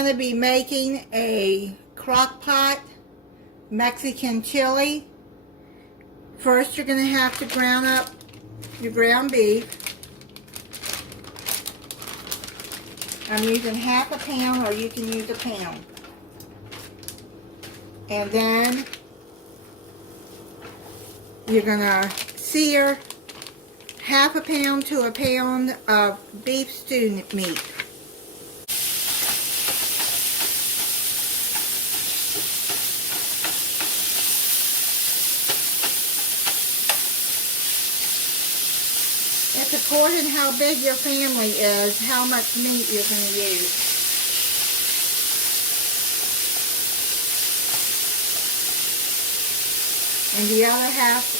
going to be making a Crockpot Mexican chili. First, you're going to have to ground up your ground beef. I'm using half a pound, or you can use a pound. And then you're going to sear half a pound to a pound of beef stew meat. It's according to how big your family is, how much meat you're going to use. And the other half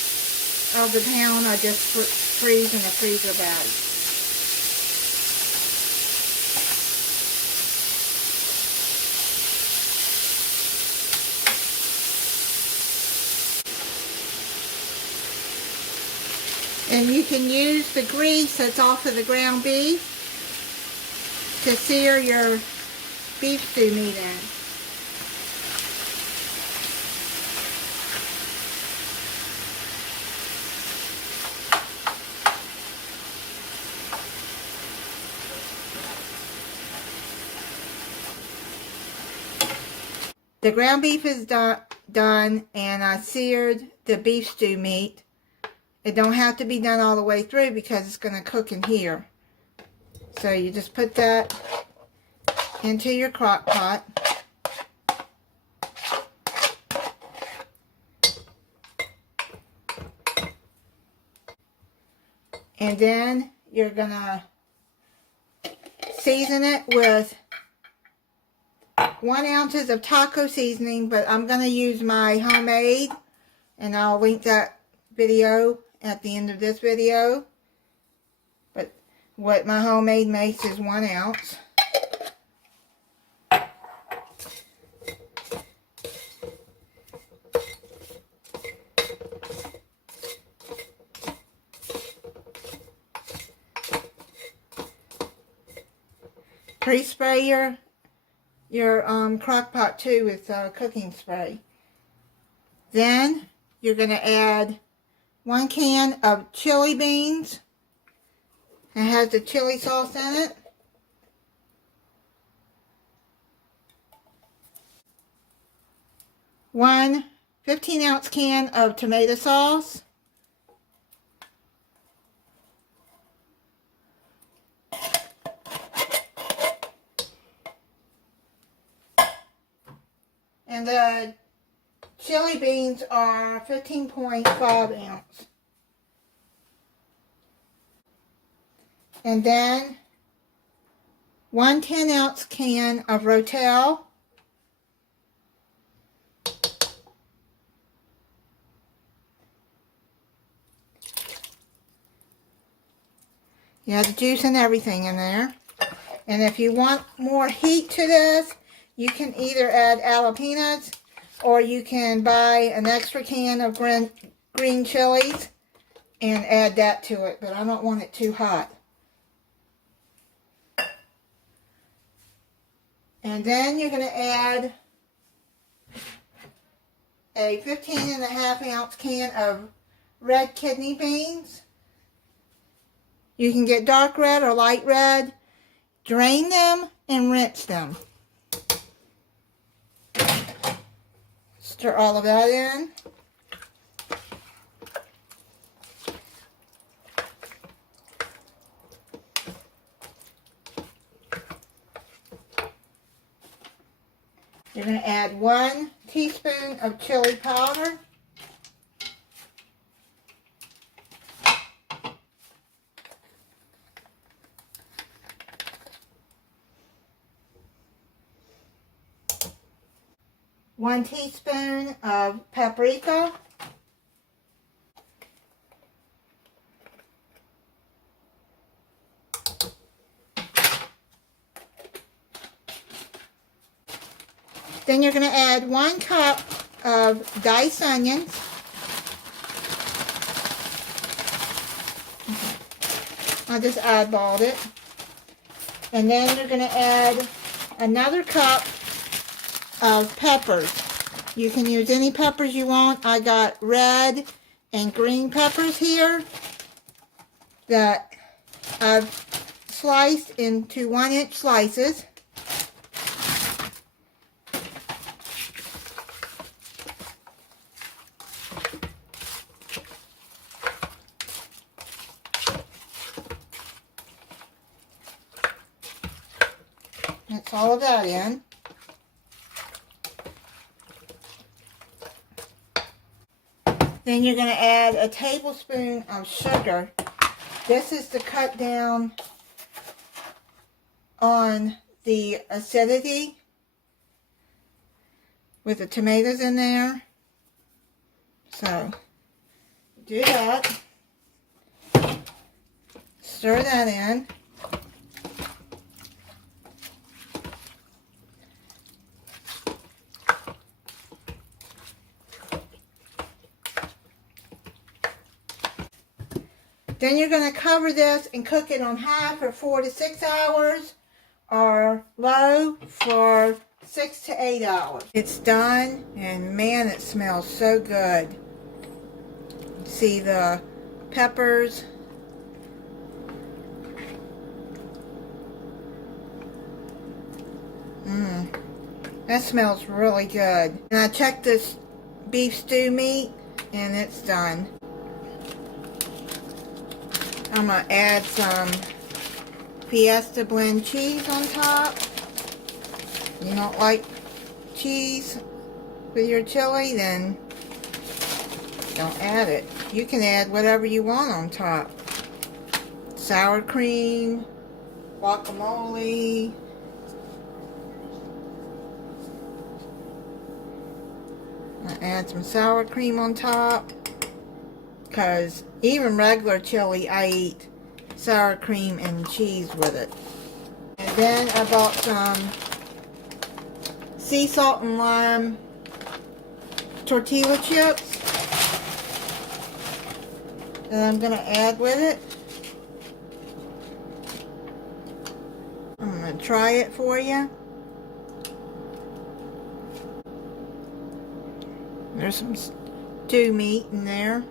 of the pound I just freeze in a freezer bag. And you can use the grease that's off of the ground beef to sear your beef stew meat in. The ground beef is done, and I seared the beef stew meat. It don't have to be done all the way through because it's going to cook in here. So you just put that into your crock pot. And then you're going to season it with 1 ounce of taco seasoning, but I'm going to use my homemade, and I'll link that video at the end of this video. But what my homemade makes is 1 ounce. Pre-spray your crock pot too with cooking spray. Then you're going to add 1 can of chili beans. It has the chili sauce in it. One 15-ounce can of tomato sauce. And the chili beans are 15.5 ounce. And then 1 10-ounce can of Rotel. You have the juice and everything in there. And if you want more heat to this, you can either add jalapenos, or you can buy an extra can of green chilies and add that to it, but I don't want it too hot. And then you're going to add a 15.5-ounce can of red kidney beans. You can get dark red or light red. Drain them and rinse them. Stir all of that in. You're going to add 1 teaspoon of chili powder. One teaspoon of paprika. Then you're going to add 1 cup of diced onions. I just eyeballed it. And then you're going to add another cup of peppers. You can use any peppers you want. I got red and green peppers here that I've sliced into 1-inch slices. Mix all of that in. Then you're going to add a tablespoon of sugar. This is to cut down on the acidity with the tomatoes in there. So, do that. Stir that in. Then you're going to cover this and cook it on high for 4 to 6 hours or low for 6 to 8 hours. It's done, and man, it smells so good. See the peppers. That smells really good. And I checked this beef stew meat, and it's done. I'm going to add some Fiesta blend cheese on top. You don't like cheese with your chili, then don't add it. You can add whatever you want on top. Sour cream, guacamole. I add some sour cream on top, because even regular chili, I eat sour cream and cheese with it. And then I bought some sea salt and lime tortilla chips that I'm going to add with it. I'm going to try it for you. There's some stew meat in there.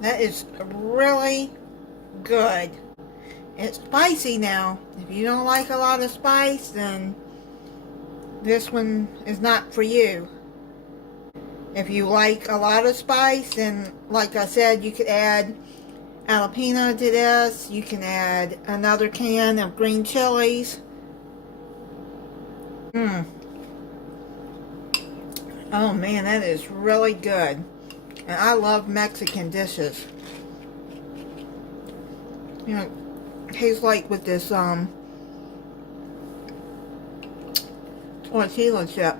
That is really good. It's spicy now. If you don't like a lot of spice, then this one is not for you. If you like a lot of spice, then like I said, you could add jalapeno to this. You can add another can of green chilies. Oh man, that is really good. And I love Mexican dishes. You know, it tastes like with this tortilla chip.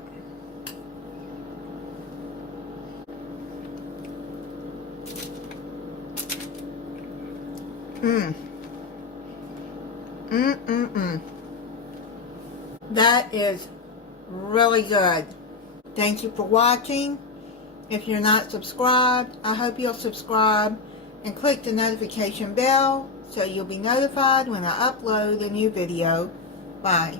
That is really good. Thank you for watching. If you're not subscribed, I hope you'll subscribe and click the notification bell so you'll be notified when I upload a new video. Bye.